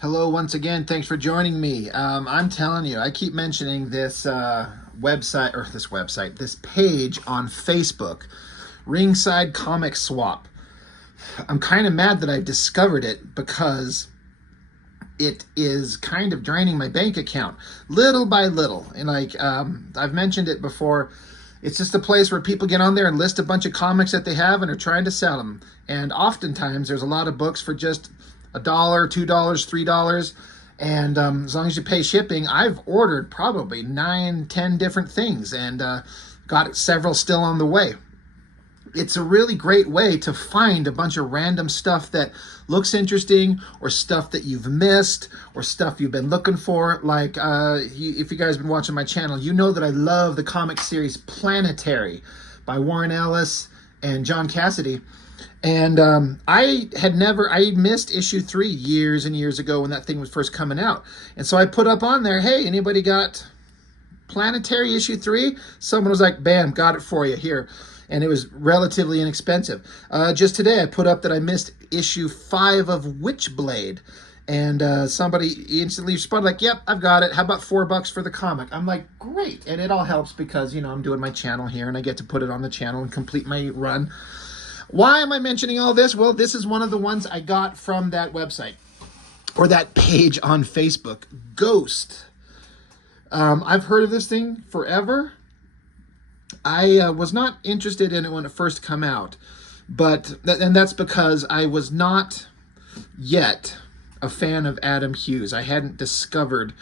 Hello once again. Thanks for joining me. I'm telling you, I keep mentioning this this page on Facebook, Ringside Comic Swap. I'm kind of mad that I discovered it because it is kind of draining my bank account little by little. And I've mentioned it before. It's just a place where people get on there and list a bunch of comics that they have and are trying to sell them. And oftentimes there's a lot of books for just $1, $2, $3. And as long as you pay shipping, I've ordered probably 9, 10 different things and got several still on the way. It's a really great way to find a bunch of random stuff that looks interesting, or stuff that you've missed, or stuff you've been looking for. Like, if you guys have been watching my channel, you know that I love the comic series Planetary by Warren Ellis and John Cassidy. And I missed issue 3 years and years ago when that thing was first coming out. And so I put up on there, hey, anybody got Planetary issue 3? Someone was like, bam, got it for you here. And it was relatively inexpensive. Just today I put up that I missed issue 5 of Witchblade. And somebody instantly responded like, yep, I've got it. How about $4 for the comic? I'm like, great. And it all helps because, you know, I'm doing my channel here and I get to put it on the channel and complete my run. Why am I mentioning all this? Well, this is one of the ones I got from that website or that page on Facebook, Ghost. I've heard of this thing forever. I was not interested in it when it first came out, and that's because I was not yet a fan of Adam Hughes. I hadn't discovered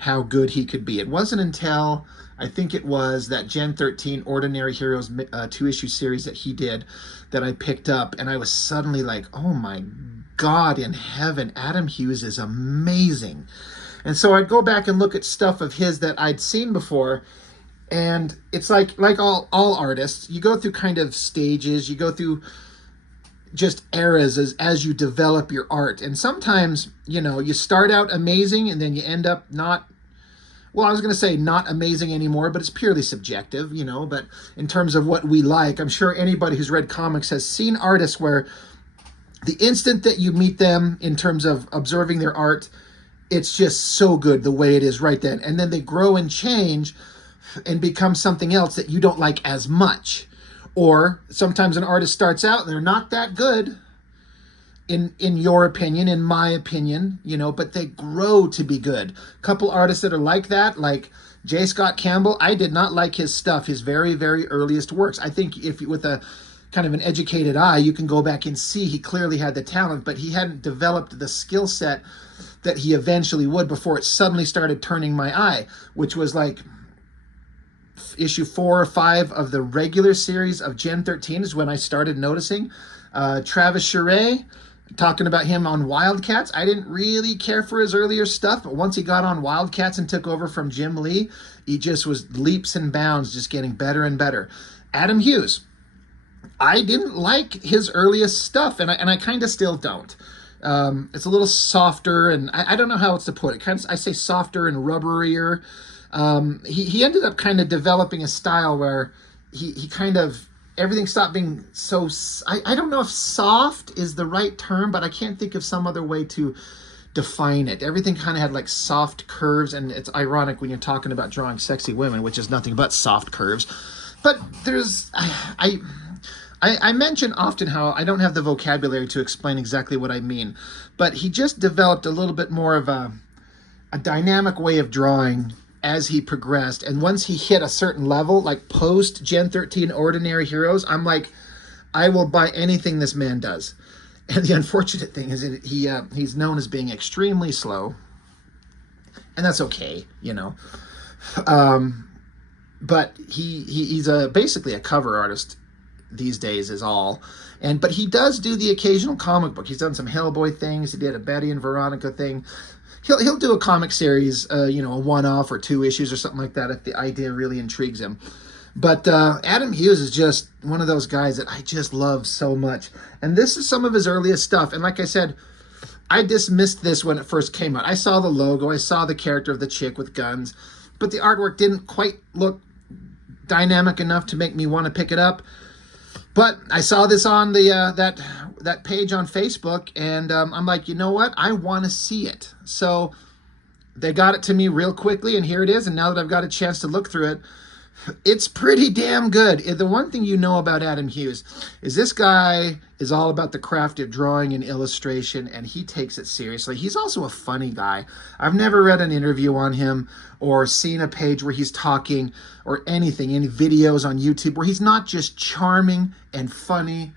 how good he could be. It wasn't until I think it was that Gen 13 Ordinary Heroes 2-issue series that he did that I picked up, and I was suddenly like, oh my God in heaven, Adam Hughes is amazing. And so I'd go back and look at stuff of his that I'd seen before. And it's like all artists, you go through kind of stages, you go through just eras as you develop your art. And sometimes, you know, you start out amazing and then you end up not, well, I was going to say not amazing anymore, but it's purely subjective, you know. But in terms of what we like, I'm sure anybody who's read comics has seen artists where the instant that you meet them in terms of observing their art, it's just so good the way it is right then. And then they grow and change and become something else that you don't like as much. Or sometimes an artist starts out and they're not that good in your opinion, in my opinion, you know, but they grow to be good. A couple artists that are like that, like J. Scott Campbell, I did not like his stuff, his very, very earliest works. I think if with a kind of an educated eye, you can go back and see he clearly had the talent, but he hadn't developed the skill set that he eventually would before it suddenly started turning my eye, which was like issue 4 or 5 of the regular series of Gen 13 is when I started noticing. Travis Charest, talking about him on Wildcats. I didn't really care for his earlier stuff, but once he got on Wildcats and took over from Jim Lee, he just was leaps and bounds, just getting better and better. Adam Hughes, I didn't like his earliest stuff, and I kind of still don't. It's a little softer, and I don't know how else to put it. Kind of, I say softer and rubberier. He ended up kind of developing a style where he kind of, everything stopped being so, I don't know if soft is the right term, but I can't think of some other way to define it. Everything kind of had like soft curves, and it's ironic when you're talking about drawing sexy women, which is nothing but soft curves. But there's, I mention often how I don't have the vocabulary to explain exactly what I mean, but he just developed a little bit more of a dynamic way of drawing as he progressed. And once he hit a certain level, like post Gen 13 Ordinary Heroes, I'm like, I will buy anything this man does. And the unfortunate thing is that he's known as being extremely slow, and that's okay, you know. But he's basically a cover artist these days is all. But he does do the occasional comic book. He's done some Hellboy things. He did a Betty and Veronica thing. He'll do a comic series, you know, a one-off or 2 issues or something like that if the idea really intrigues him. But Adam Hughes is just one of those guys that I just love so much. And this is some of his earliest stuff. And like I said, I dismissed this when it first came out. I saw the logo. I saw the character of the chick with guns. But the artwork didn't quite look dynamic enough to make me want to pick it up. But I saw this on the that page on Facebook, and I'm like, you know what? I want to see it. So they got it to me real quickly, and here it is. And now that I've got a chance to look through it, it's pretty damn good. The one thing you know about Adam Hughes is this guy is all about the craft of drawing and illustration, and he takes it seriously. He's also a funny guy. I've never read an interview on him or seen a page where he's talking or anything, any videos on YouTube where he's not just charming and funny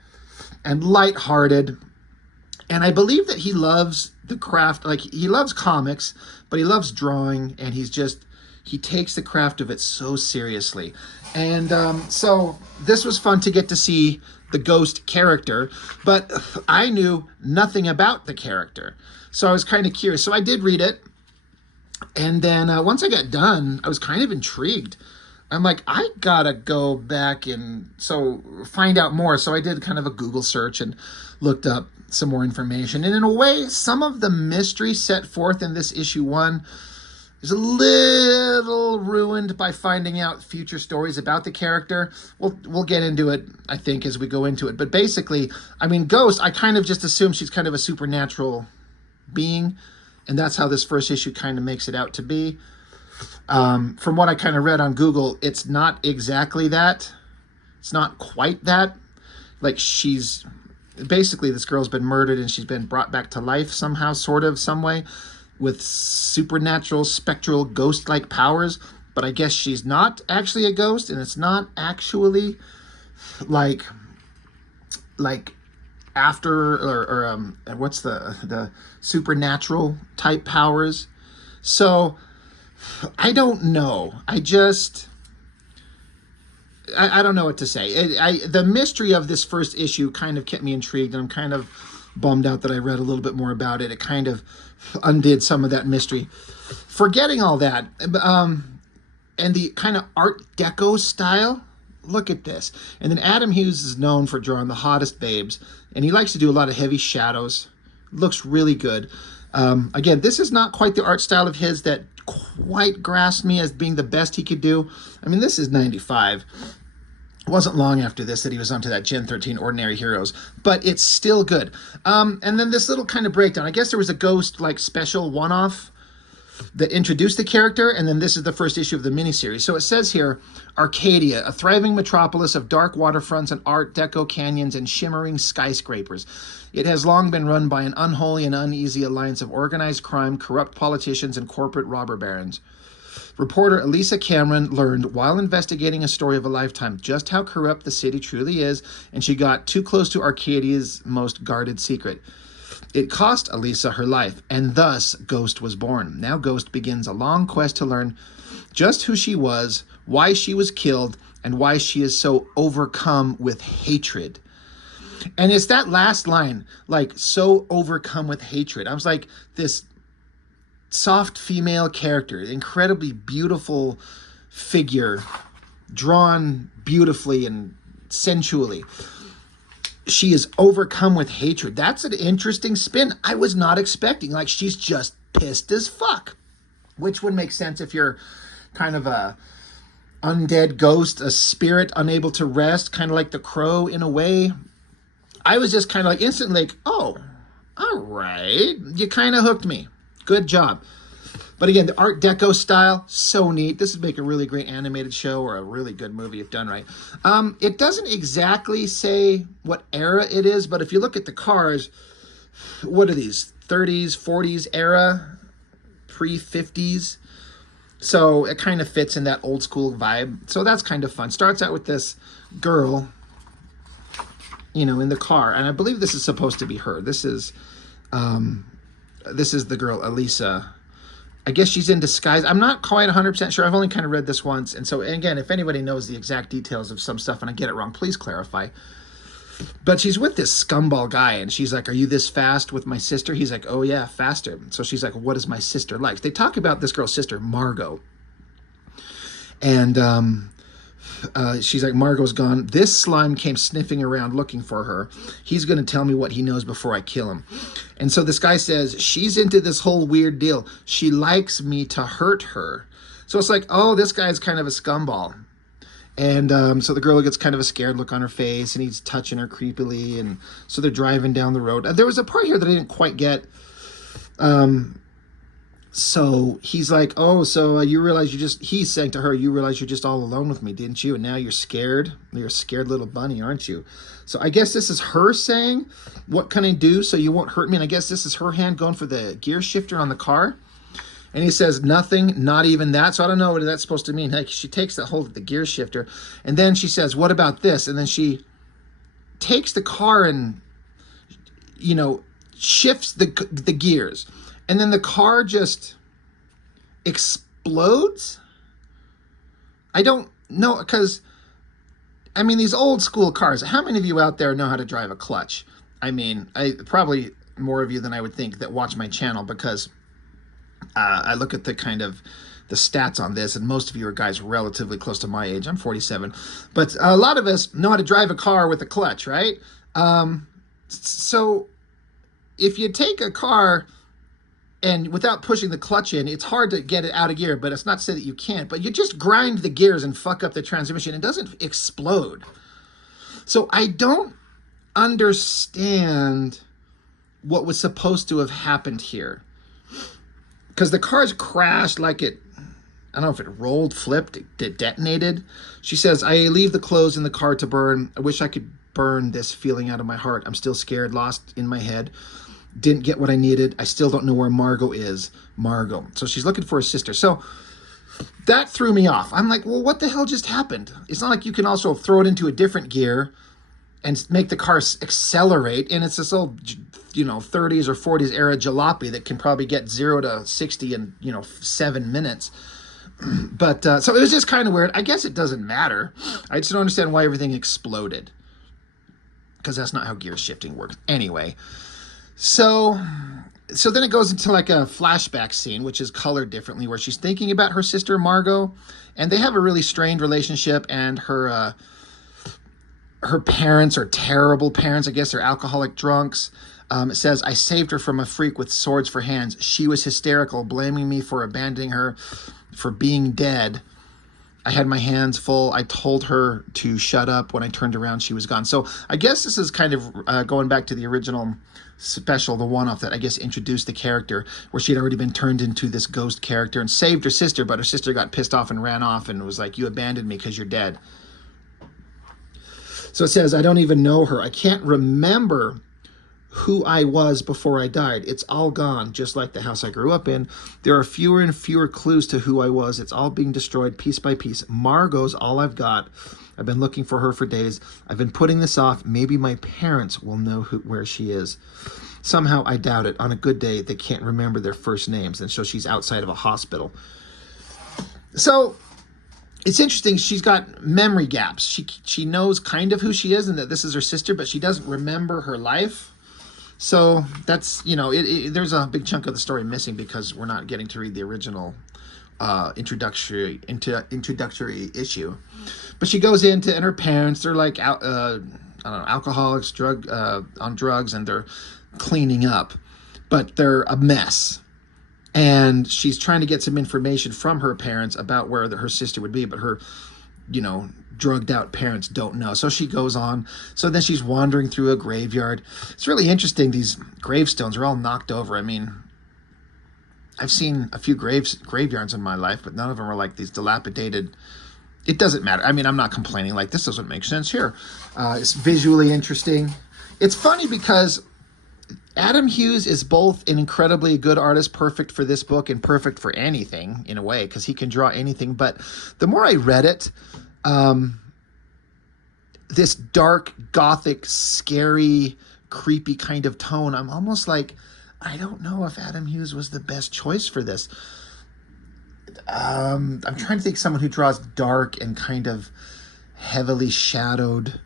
and lighthearted. And I believe that he loves the craft, like he loves comics, but he loves drawing, and he takes the craft of it so seriously. And so this was fun to get to see the Ghost character, but I knew nothing about the character. So I was kind of curious. So I did read it. And then once I got done, I was kind of intrigued. I'm like, I gotta go back and find out more. So I did kind of a Google search and looked up some more information. And in a way, some of the mystery set forth in this issue 1 is a little ruined by finding out future stories about the character. We'll get into it, I think, as we go into it. But basically, I mean, Ghost, I kind of just assume she's kind of a supernatural being, and that's how this first issue kind of makes it out to be. From what I kind of read on Google, it's not exactly that. It's not quite that. Like, basically, this girl's been murdered and she's been brought back to life somehow, sort of, some way, with supernatural, spectral, ghost-like powers. But I guess she's not actually a ghost, and it's not actually like after or what's the supernatural type powers. So I don't know. I don't know what to say. The mystery of this first issue kind of kept me intrigued, and I'm kind of bummed out that I read a little bit more about it. It kind of undid some of that mystery. Forgetting all that, and the kind of Art Deco style, look at this. And then Adam Hughes is known for drawing the hottest babes, and he likes to do a lot of heavy shadows. Looks really good. Again, this is not quite the art style of his that quite grasped me as being the best he could do. I mean, this is 95. It wasn't long after this that he was onto that Gen 13 Ordinary Heroes, but it's still good. And then this little kind of breakdown. I guess there was a Ghost like special one-off that introduced the character, and then this is the first issue of the miniseries. So it says here, Arcadia, a thriving metropolis of dark waterfronts and Art Deco canyons and shimmering skyscrapers. It has long been run by an unholy and uneasy alliance of organized crime, corrupt politicians, and corporate robber barons. Reporter Elisa Cameron learned while investigating a story of a lifetime just how corrupt the city truly is, and she got too close to Arcadia's most guarded secret. It cost Elisa her life, and thus Ghost was born. Now Ghost begins a long quest to learn just who she was, why she was killed, and why she is so overcome with hatred. And it's that last line, like, so overcome with hatred. I was like, this soft female character, incredibly beautiful figure, drawn beautifully and sensually. She is overcome with hatred. That's an interesting spin I was not expecting. Like, she's just pissed as fuck, which would make sense if you're kind of a undead ghost, a spirit unable to rest, kind of like the Crow in a way. I was just kind of like instantly like, oh, all right, you kind of hooked me. Good job. But again, the Art Deco style, so neat. This would make a really great animated show or a really good movie if done right. It doesn't exactly say what era it is, but if you look at the cars, what are these? 30s, 40s era, pre-50s. So it kind of fits in that old school vibe. So that's kind of fun. Starts out with this girl, you know, in the car. And I believe this is supposed to be her. This is the girl, Elisa. I guess she's in disguise. I'm not quite 100% sure. I've only kind of read this once. And so, again, if anybody knows the exact details of some stuff and I get it wrong, please clarify. But she's with this scumball guy, and she's like, are you this fast with my sister? He's like, oh, yeah, faster. So she's like, what is my sister like? They talk about this girl's sister, Margo. And she's like, Margo's gone. This slime came sniffing around looking for her. He's going to tell me what he knows before I kill him. And so this guy says, she's into this whole weird deal. She likes me to hurt her. So it's like, oh, this guy's kind of a scumball. And so the girl gets kind of a scared look on her face, and he's touching her creepily. And so they're driving down the road. There was a part here that I didn't quite get. So he's like, oh, so you realize he's saying to her, you realize you're just all alone with me, didn't you? And now you're scared. You're a scared little bunny, aren't you? So I guess this is her saying, what can I do so you won't hurt me? And I guess this is her hand going for the gear shifter on the car. And he says, nothing, not even that. So I don't know what that's supposed to mean. Like, she takes the hold of the gear shifter. And then she says, what about this? And then she takes the car and, shifts the gears. And then the car just explodes. I don't know, because, these old school cars, how many of you out there know how to drive a clutch? Probably more of you than I would think that watch my channel, because I look at the stats on this, and most of you are guys relatively close to my age. I'm 47. But a lot of us know how to drive a car with a clutch, right? So if you take a car and without pushing the clutch in, it's hard to get it out of gear, but it's not to say that you can't. But you just grind the gears and fuck up the transmission. It doesn't explode. So I don't understand what was supposed to have happened here. Because the car's crashed like I don't know if it rolled, flipped, it detonated. She says, I leave the clothes in the car to burn. I wish I could burn this feeling out of my heart. I'm still scared, lost in my head. Didn't get what I needed. I still don't know where Margo is. Margo. So she's looking for her sister. So that threw me off. I'm like, well, what the hell just happened? It's not like you can also throw it into a different gear and make the car accelerate. And it's this old, 30s or 40s era jalopy that can probably get 0 to 60 in, 7 minutes. But so it was just kind of weird. I guess it doesn't matter. I just don't understand why everything exploded, because that's not how gear shifting works. Anyway, so then it goes into like a flashback scene, which is colored differently, where she's thinking about her sister Margo, and they have a really strained relationship, and her parents are terrible parents. I guess they're alcoholic drunks. It says, I saved her from a freak with swords for hands. She was hysterical, blaming me for abandoning her, for being dead. I had my hands full. I told her to shut up. When I turned around, she was gone. So I guess this is kind of going back to the original special, the one-off that I guess introduced the character, where she had already been turned into this ghost character and saved her sister, but her sister got pissed off and ran off and was like, you abandoned me because you're dead. So it says, I don't even know her. I can't remember who I was before I died. It's all gone, just like the house I grew up in. There are fewer and fewer clues to who I was. It's all being destroyed piece by piece. Margo's all I've got. I've been looking for her for days. I've been putting this off. Maybe my parents will know where she is. Somehow I doubt it. On a good day, they can't remember their first names. And so she's outside of a hospital. So it's interesting. She's got memory gaps. She knows kind of who she is and that this is her sister, but she doesn't remember her life. So that's, there's a big chunk of the story missing because we're not getting to read the original introductory issue. But she goes into, and her parents, they're like, alcoholics, on drugs, and they're cleaning up, but they're a mess. And she's trying to get some information from her parents about where her sister would be, but her, drugged out parents don't know. So she goes on. So then she's wandering through a graveyard. It's really interesting. These gravestones are all knocked over. I've seen a few graveyards in my life, but none of them are like these dilapidated. It doesn't matter. I'm not complaining. Like, this doesn't make sense here. It's visually interesting. It's funny because Adam Hughes is both an incredibly good artist, perfect for this book and perfect for anything in a way, because he can draw anything. But the more I read it, this dark, gothic, scary, creepy kind of tone, I'm almost like, I don't know if Adam Hughes was the best choice for this. I'm trying to think of someone who draws dark and kind of heavily shadowed,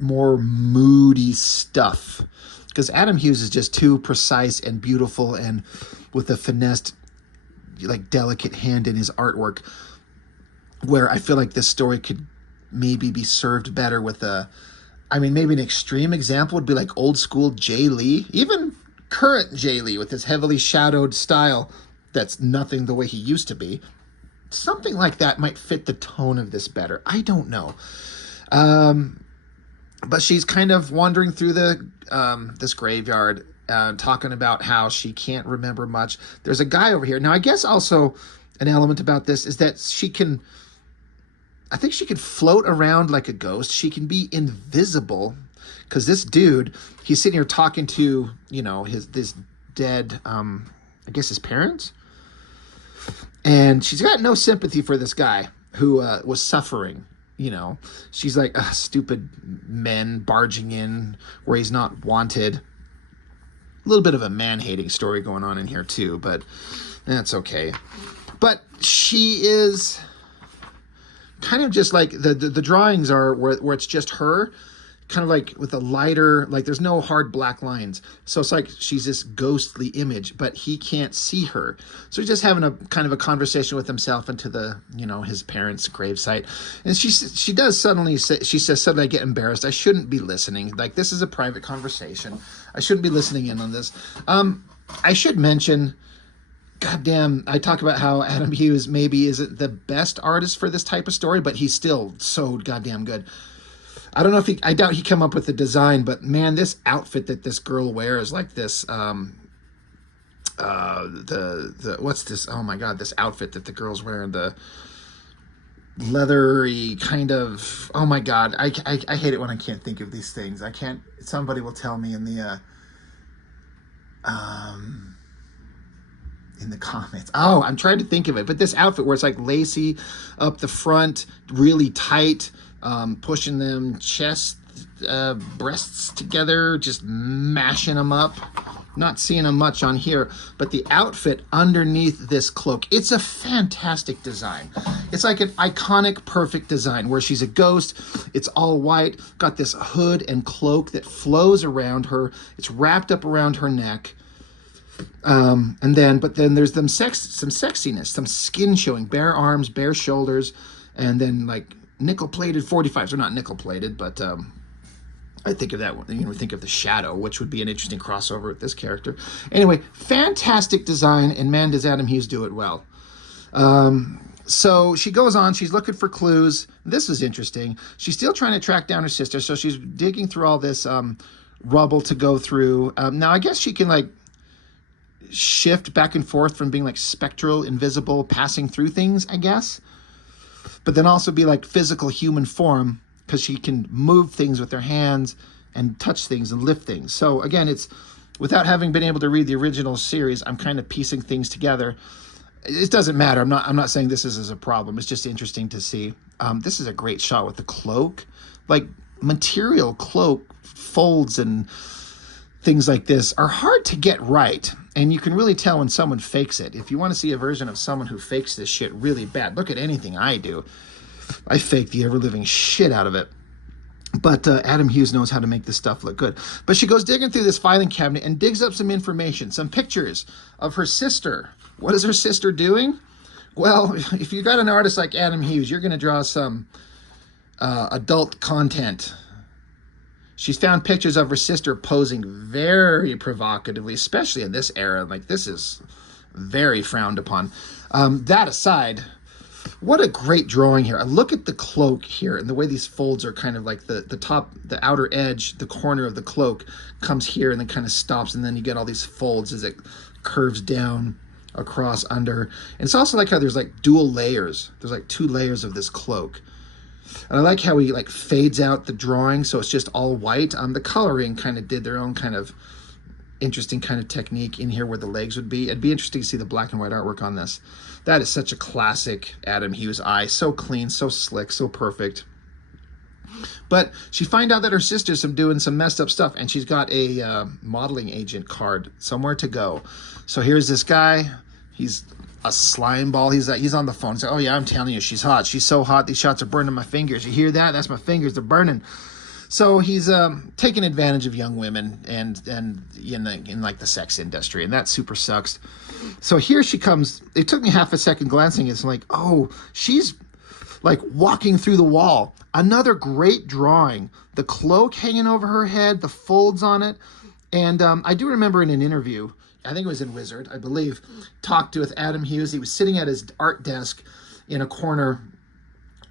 more moody stuff. Because Adam Hughes is just too precise and beautiful, and with a finessed, like, delicate hand in his artwork, where I feel like this story could maybe be served better with maybe an extreme example would be like old school Jay Lee, even current Jay Lee with his heavily shadowed style that's nothing the way he used to be. something like that might fit the tone of this better. I don't know. But she's kind of wandering through this graveyard, talking about how she can't remember much. There's a guy over here. Now, I guess also an element about this is that I think she can float around like a ghost. She can be invisible, because this dude, he's sitting here talking to, this dead, I guess his parents. And she's got no sympathy for this guy who was suffering. She's like, stupid men barging in where he's not wanted. A little bit of a man-hating story going on in here too, but that's okay. But she is kind of just like the drawings are where it's just her, kind of like with a lighter, like there's no hard black lines. So it's like she's this ghostly image, but he can't see her. So he's just having a kind of a conversation with himself into the, his parents' gravesite. And she does suddenly say, suddenly I get embarrassed. I shouldn't be listening. Like, this is a private conversation. I shouldn't be listening in on this. I should mention, goddamn, I talk about how Adam Hughes maybe isn't the best artist for this type of story, but he's still so goddamn good. I don't know if I doubt he came up with the design, but man, this outfit that this girl wears, like this, what's this? Oh my God, this outfit that the girl's wearing, the leathery kind of, oh my God, I hate it when I can't think of these things. Somebody will tell me in the comments. Oh, I'm trying to think of it, but this outfit where it's like lacy up the front, really tight, pushing them breasts together, just mashing them up. Not seeing them much on here, but the outfit underneath this cloak, it's a fantastic design. It's like an iconic, perfect design where she's a ghost. It's all white, got this hood and cloak that flows around her. It's wrapped up around her neck. But then there's some sexiness, some skin showing, bare arms, bare shoulders, and then like nickel-plated 45s. They're not nickel-plated, but I think of that one. Think of the Shadow, which would be an interesting crossover with this character. Anyway, fantastic design, and man, does Adam Hughes do it well. So she goes on. She's looking for clues. This is interesting. She's still trying to track down her sister, so she's digging through all this rubble to go through. Now, I guess she can like shift back and forth from being like spectral, invisible, passing through things, I guess. But then also be like physical human form, because she can move things with her hands and touch things and lift things. So again, it's without having been able to read the original series, I'm kind of piecing things together. It doesn't matter. I'm not saying this is a problem. It's just interesting to see. This is a great shot with the cloak. Like, material cloak folds and things like this are hard to get right. And you can really tell when someone fakes it. If you want to see a version of someone who fakes this shit really bad, look at anything I do. I fake the ever-living shit out of it. But Adam Hughes knows how to make this stuff look good. But she goes digging through this filing cabinet and digs up some information, some pictures of her sister. What is her sister doing? Well, if you got an artist like Adam Hughes, you're going to draw some adult content. She's found pictures of her sister posing very provocatively, especially in this era. Like, this is very frowned upon. That aside, what a great drawing here. I look at the cloak here and the way these folds are kind of like the top, the outer edge, the corner of the cloak comes here and then kind of stops, and then you get all these folds as it curves down across under. And it's also like how there's like dual layers. There's like 2 layers of this cloak. And I like how he like fades out the drawing so it's just all white. The coloring kind of did their own kind of interesting kind of technique in here where the legs would be. It'd be interesting to see the black and white artwork on this. That is such a classic Adam Hughes eye. So clean, so slick, so perfect. But she find out that her sister's doing some messed up stuff, and she's got a modeling agent card, somewhere to go. So here's this guy. He's a slime ball. He's on the phone. He's like, oh yeah, I'm telling you, she's hot. She's so hot, these shots are burning my fingers. You hear that? That's my fingers. They're burning. So he's taking advantage of young women and in like the sex industry, and that super sucks. So here she comes. It took me half a second glancing. It's like, oh, she's like walking through the wall. Another great drawing. The cloak hanging over her head, the folds on it. And I do remember in an interview, I think it was in Wizard, I believe, talked with Adam Hughes. He was sitting at his art desk, in a corner,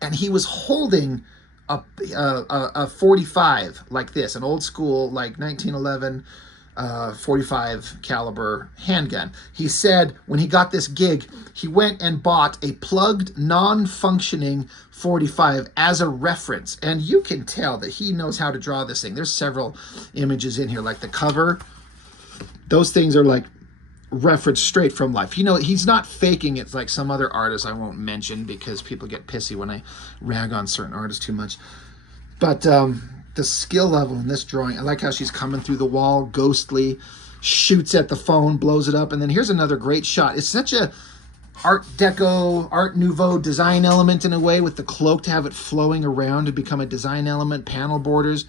and he was holding a 45 like this, an old school like 1911 45 caliber handgun. He said when he got this gig, he went and bought a plugged, non-functioning 45 as a reference. And you can tell that he knows how to draw this thing. There's several images in here, like the cover. Those things are like referenced straight from life. You know, he's not faking it like some other artists I won't mention because people get pissy when I rag on certain artists too much. But the skill level in this drawing, I like how she's coming through the wall, ghostly, shoots at the phone, blows it up, and then here's another great shot. It's such a Art Deco, Art Nouveau design element in a way, with the cloak to have it flowing around to become a design element, panel borders.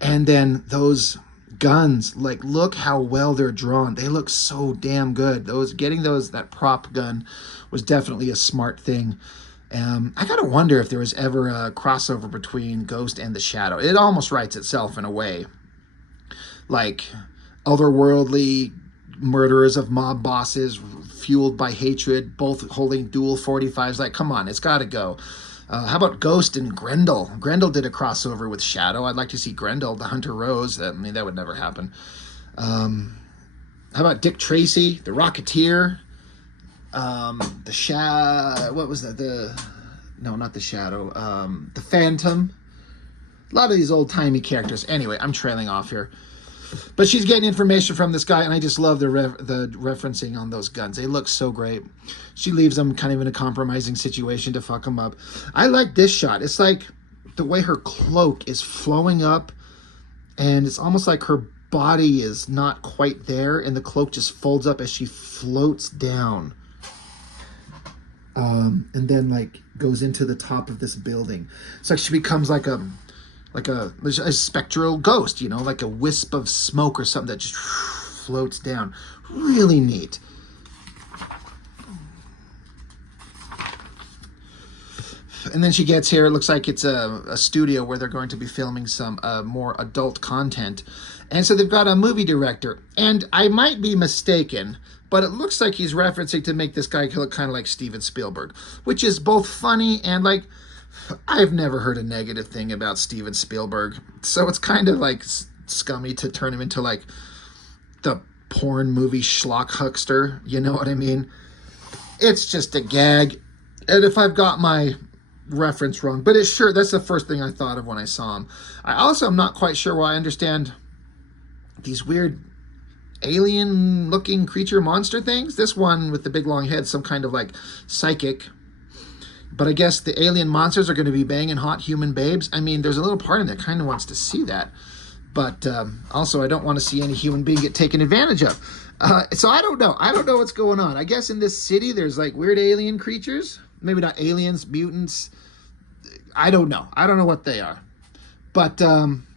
And then those guns, like, look how well they're drawn. They look so damn good. That prop gun was definitely a smart thing. I gotta wonder if there was ever a crossover between Ghost and the Shadow. It almost writes itself in a way. Like, otherworldly murderers of mob bosses, fueled by hatred, both holding dual 45s. Like, come on, it's gotta go. How about Ghost and Grendel? Grendel did a crossover with Shadow. I'd like to see Grendel, the Hunter Rose. I mean, that would never happen. How about Dick Tracy, the Rocketeer? What was that? No, not the Shadow. The Phantom. A lot of these old-timey characters. Anyway, I'm trailing off here. But she's getting information from this guy, and I just love the referencing on those guns. They look so great. She leaves him kind of in a compromising situation to fuck him up. I like this shot. It's like the way her cloak is flowing up, and it's almost like her body is not quite there, and the cloak just folds up as she floats down. And then like goes into the top of this building. It's like she becomes like a spectral ghost, you know, like a wisp of smoke or something that just floats down. Really neat. And then she gets here. It looks like it's a studio where they're going to be filming some more adult content. And so they've got a movie director. And I might be mistaken, but it looks like he's referencing to make this guy look kind of like Steven Spielberg, which is both funny and like, I've never heard a negative thing about Steven Spielberg. So it's kind of like scummy to turn him into like the porn movie schlock huckster. You know what I mean? It's just a gag. And if I've got my reference wrong, but it's sure, that's the first thing I thought of when I saw him. I also am not quite sure why I understand these weird alien looking creature monster things. This one with the big long head, some kind of like psychic. But I guess the alien monsters are going to be banging hot human babes. I mean, there's a little part of me that kind of wants to see that. But also, I don't want to see any human being get taken advantage of. So I don't know. I don't know what's going on. I guess in this city, there's like weird alien creatures. Maybe not aliens, mutants. I don't know. I don't know what they are. But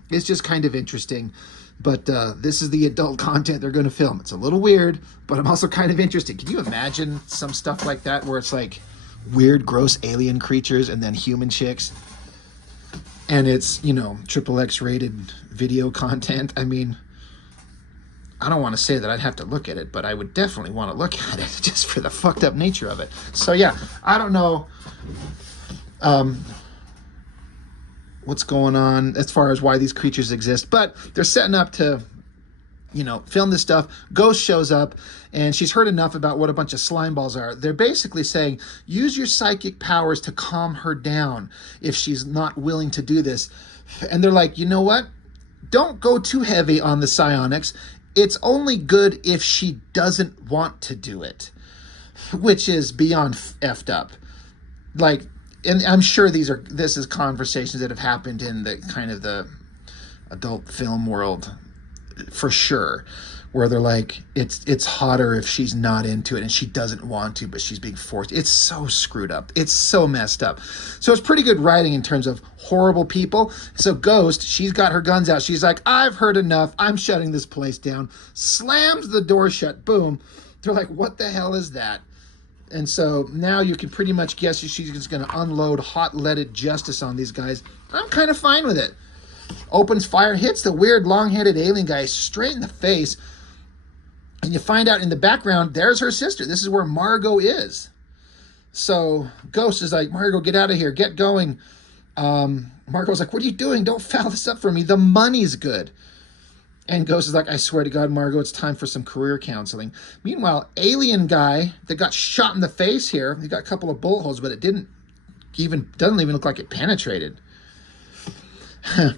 it's just kind of interesting. But this is the adult content they're going to film. It's a little weird, but I'm also kind of interested. Can you imagine some stuff like that where it's like weird, gross alien creatures and then human chicks? And it's, you know, XXX rated video content. I mean, I don't want to say that I'd have to look at it, but I would definitely want to look at it just for the fucked up nature of it. So yeah, I don't know what's going on as far as why these creatures exist, but they're setting up to, you know, film this stuff. Ghost shows up, and she's heard enough about what a bunch of slime balls are. They're basically saying, use your psychic powers to calm her down if she's not willing to do this. And they're like, you know what? Don't go too heavy on the psionics. It's only good if she doesn't want to do it, which is beyond effed up. Like, and I'm sure this is conversations that have happened in the kind of the adult film world for sure, where they're like, it's hotter if she's not into it and she doesn't want to, but she's being forced. It's so screwed up. It's so messed up. So it's pretty good writing in terms of horrible people. So Ghost, she's got her guns out. She's like, I've heard enough. I'm shutting this place down. Slams the door shut. Boom. They're like, what the hell is that? And so now you can pretty much guess she's just going to unload hot-leaded justice on these guys. I'm kind of fine with it. Opens fire, hits the weird long-headed alien guy straight in the face. And you find out in the background, there's her sister. This is where Margo is. So Ghost is like, Margo, get out of here, get going. Margo's like, what are you doing? Don't foul this up for me. The money's good. And Ghost is like, I swear to God, Margo, it's time for some career counseling. Meanwhile, alien guy that got shot in the face here, he got a couple of bullet holes, but it doesn't even look like it penetrated.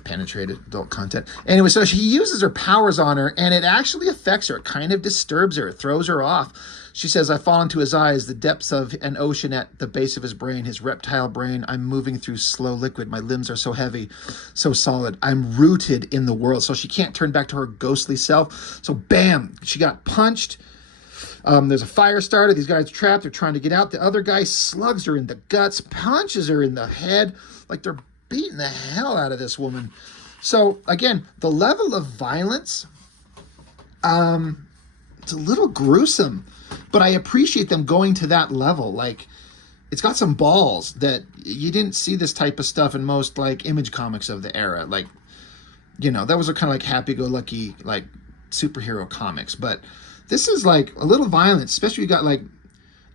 Penetrated, adult content. Anyway, so she uses her powers on her, and it actually affects her. It kind of disturbs her. It throws her off. She says, I fall into his eyes, the depths of an ocean at the base of his brain, his reptile brain. I'm moving through slow liquid. My limbs are so heavy, so solid. I'm rooted in the world. So she can't turn back to her ghostly self. So bam, she got punched. There's a fire starter. These guys are trapped. They're trying to get out. The other guy slugs her in the guts, punches her in the head, like they're beating the hell out of this woman. So again, the level of violence, it's a little gruesome, but I appreciate them going to that level. Like, it's got some balls that you didn't see this type of stuff in most like Image comics of the era. Like, you know, that was a kind of like happy-go-lucky like superhero comics, but this is like a little violent, especially you got like,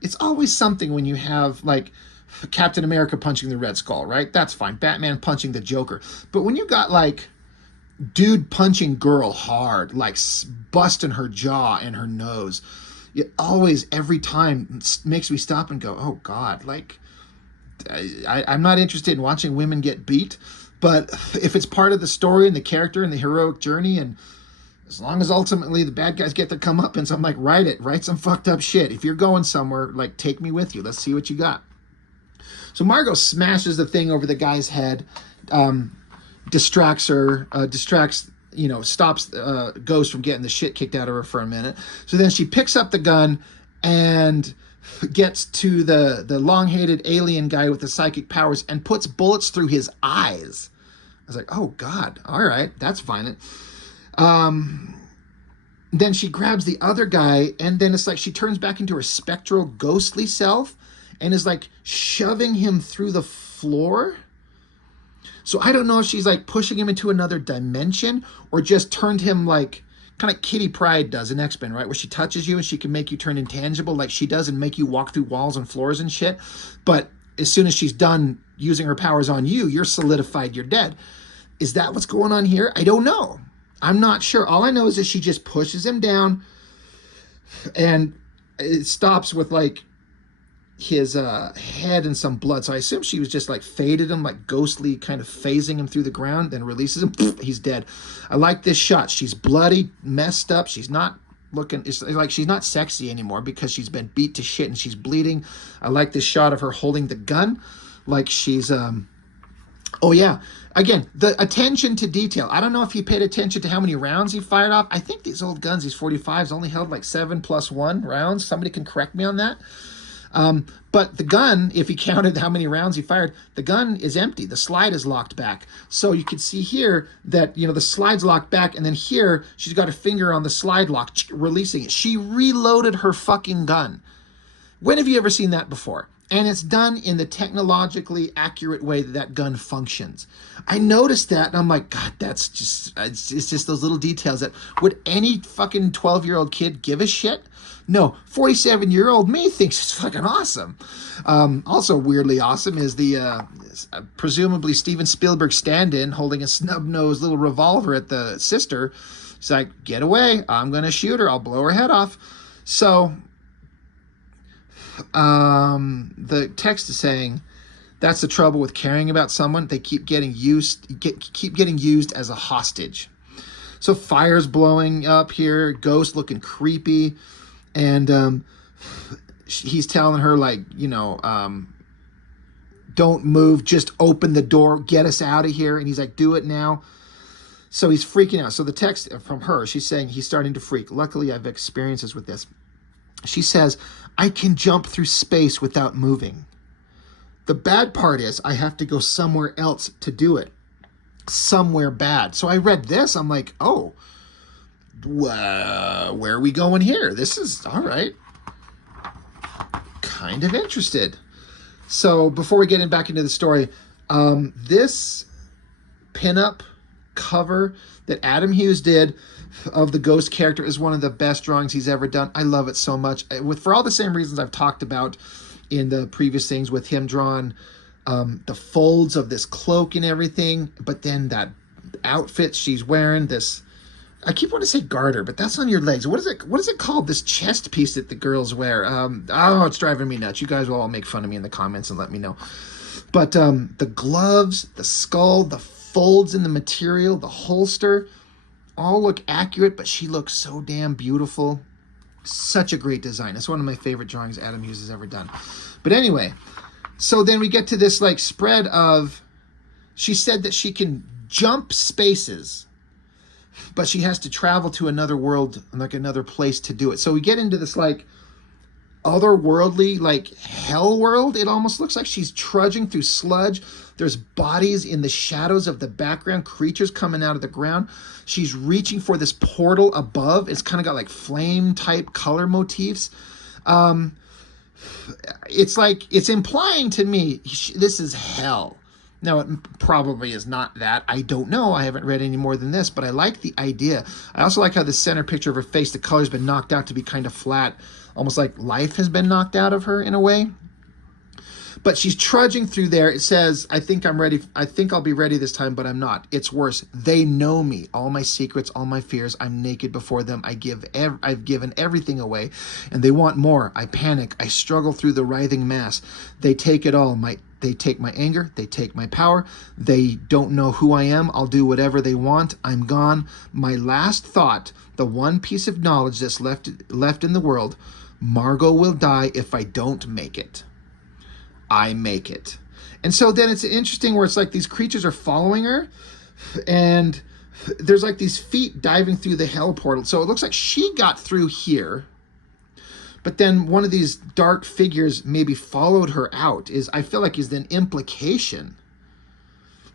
it's always something when you have like Captain America punching the Red Skull, right? That's fine. Batman punching the Joker. But when you got like dude punching girl hard, like busting her jaw and her nose, it always, every time, makes me stop and go, oh God, like, I'm not interested in watching women get beat, but if it's part of the story and the character and the heroic journey, and as long as ultimately the bad guys get their comeuppance, I'm like, write some fucked up shit. If you're going somewhere, like, take me with you. Let's see what you got. So Margo smashes the thing over the guy's head, distracts her, stops Ghost from getting the shit kicked out of her for a minute. So then she picks up the gun and gets to the long-hated alien guy with the psychic powers and puts bullets through his eyes. I was like, oh God, all right, that's violent. Then she grabs the other guy, and then it's like she turns back into her spectral, ghostly self and is like shoving him through the floor. So I don't know if she's like pushing him into another dimension or just turned him like kind of Kitty Pryde does in X-Men, right? Where she touches you and she can make you turn intangible like she does and make you walk through walls and floors and shit. But as soon as she's done using her powers on you, you're solidified, you're dead. Is that what's going on here? I don't know. I'm not sure. All I know is that she just pushes him down and it stops with like his head and some blood. So I assume she was just like faded him, like ghostly kind of phasing him through the ground, then releases him. He's dead. I like this shot. She's bloody, messed up. She's not looking, it's like she's not sexy anymore because she's been beat to shit and she's bleeding. I like this shot of her holding the gun like she's oh yeah, again, the attention to detail. I don't know if he paid attention to how many rounds he fired off. I think these old guns, these 45s, only held like 7+1 rounds. Somebody can correct me on that. But the gun, if he counted how many rounds he fired, the gun is empty. The slide is locked back. So you can see here that, you know, the slide's locked back, and then here she's got her finger on the slide lock, releasing it. She reloaded her fucking gun. When have you ever seen that before? And it's done in the technologically accurate way that that gun functions. I noticed that, and I'm like, God, that's just, it's just those little details that, would any fucking 12-year-old kid give a shit? No, 47-year-old me thinks it's fucking awesome. Also weirdly awesome is the presumably Steven Spielberg stand-in holding a snub-nosed little revolver at the sister. He's like, get away, I'm going to shoot her, I'll blow her head off. So the text is saying, that's the trouble with caring about someone. They keep getting used as a hostage. So fire's blowing up here, Ghost looking creepy. And he's telling her, like, you know, don't move, just open the door, get us out of here. And he's like, do it now. So he's freaking out. So the text from her, she's saying he's starting to freak. Luckily, I've experiences with this. She says, I can jump through space without moving. The bad part is I have to go somewhere else to do it. Somewhere bad. So I read this. I'm like, oh, where are we going here? This is all right. Kind of interested. So before we get back into the story, this pinup cover that Adam Hughes did of the Ghost character is one of the best drawings he's ever done. I love it so much. For all the same reasons I've talked about in the previous things with him drawing the folds of this cloak and everything, but then that outfit she's wearing, this, I keep wanting to say garter, but that's on your legs. What is it called? This chest piece that the girls wear. Oh, it's driving me nuts. You guys will all make fun of me in the comments and let me know. But the gloves, the skull, the folds in the material, the holster, all look accurate, but she looks so damn beautiful. Such a great design. It's one of my favorite drawings Adam Hughes has ever done. But anyway, so then we get to this like spread of, she said that she can jump spaces, but she has to travel to another world, like another place to do it. So we get into this like otherworldly, like hell world. It almost looks like she's trudging through sludge. There's bodies in the shadows of the background, creatures coming out of the ground. She's reaching for this portal above. It's kind of got like flame type color motifs. It's like, it's implying to me this is hell. Now, it probably is not that. I don't know. I haven't read any more than this, but I like the idea. I also like how the center picture of her face, the color's been knocked out to be kind of flat, almost like life has been knocked out of her in a way. But she's trudging through there. It says, I think I'm ready. I think I'll be ready this time, but I'm not. It's worse. They know me, all my secrets, all my fears. I'm naked before them. I've given everything away, and they want more. I panic. I struggle through the writhing mass. They take it all. They take my anger. They take my power. They don't know who I am. I'll do whatever they want. I'm gone. My last thought, the one piece of knowledge that's left in the world, Margo will die if I don't make it. I make it. And so then it's interesting where it's like these creatures are following her, and there's like these feet diving through the hell portal. So it looks like she got through here, but then one of these dark figures maybe followed her out. I feel like is an implication,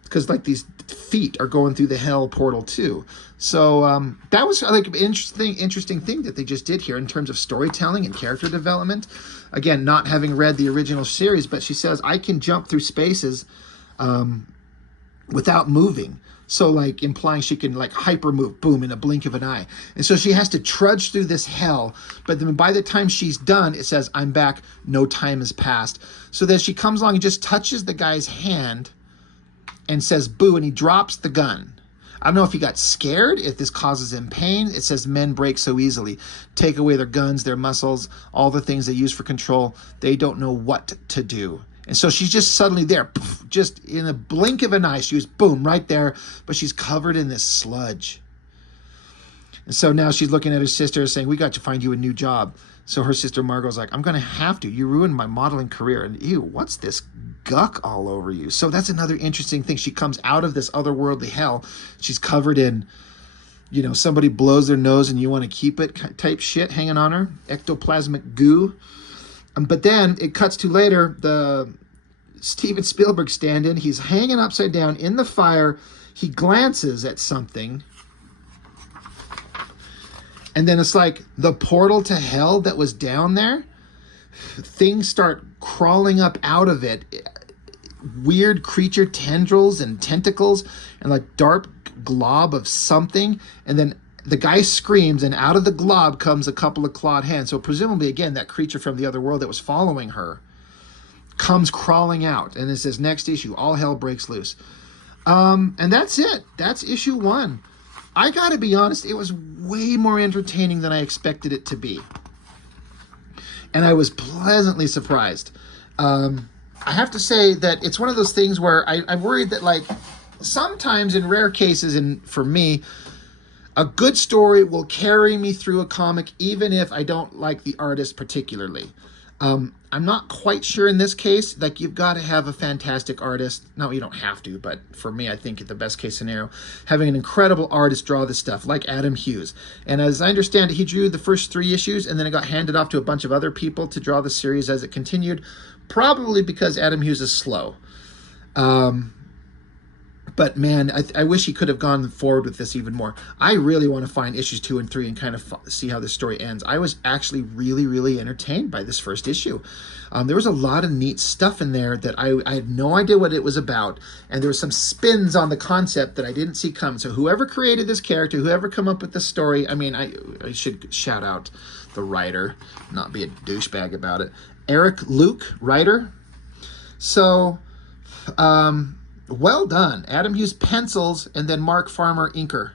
because like these feet are going through the hell portal too. So that was like an interesting thing that they just did here in terms of storytelling and character development. Again, not having read the original series, but she says, I can jump through spaces without moving. So like implying she can like hyper move, boom, in a blink of an eye. And so she has to trudge through this hell. But then by the time she's done, it says, I'm back. No time has passed. So then she comes along and just touches the guy's hand and says, boo, and he drops the gun. I don't know if he got scared, if this causes him pain. It says men break so easily. Take away their guns, their muscles, all the things they use for control. They don't know what to do. And so she's just suddenly there, poof, just in a blink of an eye. She was, boom, right there, but she's covered in this sludge. And so now she's looking at her sister saying, we got to find you a new job. So her sister Margo's like, I'm going to have to. You ruined my modeling career. And ew, what's this guck all over you? So that's another interesting thing. She comes out of this otherworldly hell. She's covered in, you know, somebody blows their nose and you want to keep it type shit hanging on her. Ectoplasmic goo. But then it cuts to later, the Steven Spielberg stand-in. He's hanging upside down in the fire. He glances at something. And then it's like the portal to hell that was down there. Things start crawling up out of it. Weird creature tendrils and tentacles and like dark glob of something. And then the guy screams and out of the glob comes a couple of clawed hands. So presumably, again, that creature from the other world that was following her comes crawling out. And it says, next issue, all hell breaks loose. And that's it. That's issue 1. I gotta be honest, it was way more entertaining than I expected it to be. And I was pleasantly surprised. I have to say that it's one of those things where I'm worried that, like, sometimes in rare cases, and for me, a good story will carry me through a comic even if I don't like the artist particularly. I'm not quite sure in this case. Like, you've got to have a fantastic artist. No, you don't have to, but for me, I think the best case scenario, having an incredible artist draw this stuff, like Adam Hughes. And as I understand it, he drew the first 3 issues, and then it got handed off to a bunch of other people to draw the series as it continued, probably because Adam Hughes is slow. But man, I wish he could have gone forward with this even more. I really want to find issues 2 and 3 and kind of see how this story ends. I was actually really, really entertained by this first issue. There was a lot of neat stuff in there that I had no idea what it was about. And there were some spins on the concept that I didn't see coming. So whoever created this character, whoever come up with this story, I mean, I should shout out the writer, not be a douchebag about it. Eric Luke, writer. So, well done. Adam Hughes pencils, and then Mark Farmer inker.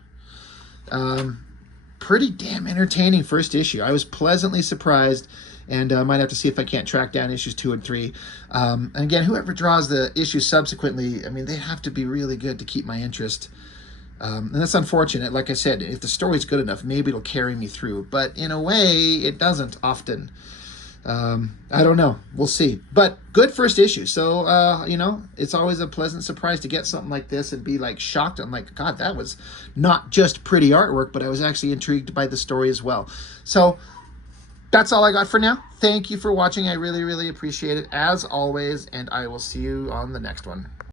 Pretty damn entertaining first issue. I was pleasantly surprised, and I might have to see if I can't track down issues 2 and 3. And again, whoever draws the issues subsequently, I mean, they have to be really good to keep my interest. And that's unfortunate. Like I said, if the story's good enough, maybe it'll carry me through. But in a way, it doesn't often. I don't know. We'll see. But good first issue. So, you know, it's always a pleasant surprise to get something like this and be like shocked. I'm like, God, that was not just pretty artwork, but I was actually intrigued by the story as well. So that's all I got for now. Thank you for watching. I really, really appreciate it as always. And I will see you on the next one.